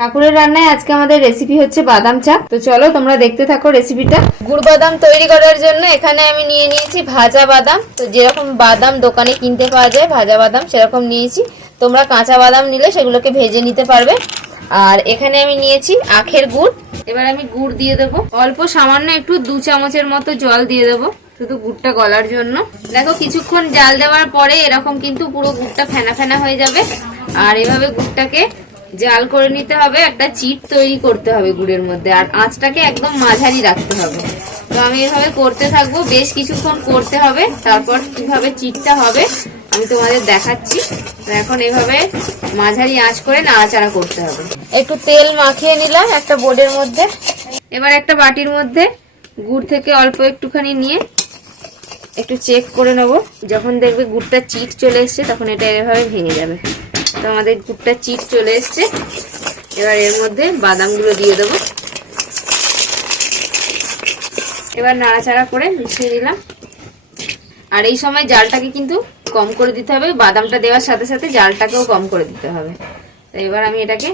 ঠাকুরের রান্নায় আজকে আমাদের রেসিপি হচ্ছে বাদাম চা। তো চলো তোমরা দেখতে থাকো রেসিপিটা। গুড় বাদাম তৈরি করার জন্য এখানে আমি নিয়ে নিয়েছি ভাজা বাদাম। তো যেরকম বাদাম দোকানে কিনতে পাওয়া যায় ভাজা বাদাম সেরকম নিয়েছি। তোমরা কাঁচা বাদাম নিলে সেগুলোকে ভেজে নিতে পারবে। আর এখানে আমি নিয়েছি আখের গুড়। এবার আমি গুড় দিয়ে দেবো, অল্প সামান্য একটু 2 চামচের মতো জল দিয়ে দেবো শুধু গুড়টা গলার জন্য। দেখো কিছুক্ষণ জাল দেওয়ার পরে এরকম কিন্তু পুরো গুড়টা ফেনা ফেনা হয়ে যাবে। আর এভাবে গুড়টাকে জাল করে নিতে হবে, একটা চিট তৈরি করতে হবে গুড়ের মধ্যে। আর আঁচটাকে একদম মাঝারি রাখতে হবে। তো আমি এভাবে করতে থাকবো, বেশ কিছুক্ষণ করতে হবে। তারপর কিভাবে চিটটা হবে আমি তোমাদের দেখাচ্ছি। এখন এভাবে মাঝারি আঁচ করে নাড়াচাড়া করতে হবে। একটু তেল মাখিয়ে নিলাম একটা বোর্ডের মধ্যে। এবার একটা বাটির মধ্যে গুড় থেকে অল্প একটুখানি নিয়ে একটু চেক করে নেব। যখন দেখবে গুড়টা চিট চলে এসছে তখন এটা এভাবে ভেঙে যাবে। তো আমাদের গুড়টা চিট চলে এসছে। এবার এর মধ্যে বাদামগুলো দিয়ে দেব। এবার নাড়াচাড়া করে মিশিয়ে দিলাম। আর এই সময় জালটাকে কিন্তু কম করে দিতে হবে, বাদামটা দেওয়ার সাথে সাথে জালটাকেও কম করে দিতে হবে। তো এবার আমি এটাকে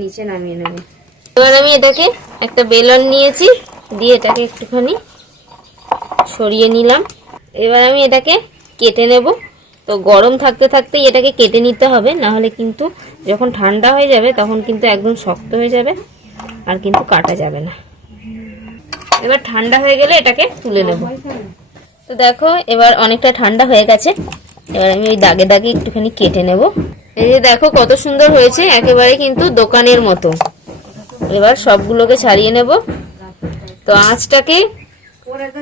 নিচে নামিয়ে নেব। এবার আমি এটাকে একটা বেলন নিয়েছি, দিয়ে এটাকে একটুখানি সরিয়ে নিলাম। এবার আমি এটাকে কেটে নেব। তো গরম থাকতে থাকতেই এটাকে কেটে নিতে হবে, না হলে কিন্তু যখন ঠান্ডা হয়ে যাবে তখন কিন্তু একদম শক্ত হয়ে যাবে আর কিন্তু কাটা যাবে না। এবার ঠান্ডা হয়ে গেলে এটাকে তুলে নেব। তো দেখো এবার অনেকটা ঠান্ডা হয়ে গেছে। এবার আমি ওই দাগে দাগে একটুখানি কেটে নেব। এই যে দেখো কত সুন্দর হয়েছে, একেবারে কিন্তু দোকানের মতো। এবার সবগুলোকে ছাড়িয়ে নেব। তো আঁচটাকে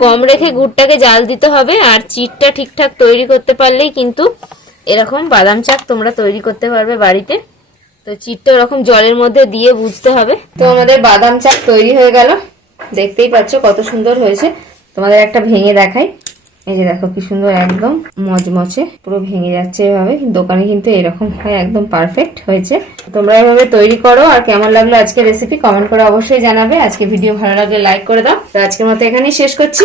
কম রেখে গুড়টাকে জাল দিতে হবে। আর চিটটা ঠিকঠাক তৈরি করতে পারলেই কিন্তু এরকম বাদাম চাক তোমরা তৈরি করতে পারবে বাড়িতে। তো চিটটা ওরকম জলের মধ্যে দিয়ে বুঝতে হবে। তো আমাদের বাদাম চাক তৈরি হয়ে গেল। দেখতেই পাচ্ছ কত সুন্দর হয়েছে। তোমাদের একটা ভেঙে দেখাই। এই যে দেখো কি সুন্দর, একদম মচমচে, পুরো ভেঙে যাচ্ছে এভাবে। দোকানে কিন্তু এরকম হয়, একদম পারফেক্ট হয়েছে। তোমরা এভাবে তৈরি করো। আর কেমন লাগলো আজকে রেসিপি কমেন্ট করে অবশ্যই জানাবে। আজকে ভিডিও ভালো লাগলে লাইক করে দাও। তো আজকের মতো এখানেই শেষ করছি।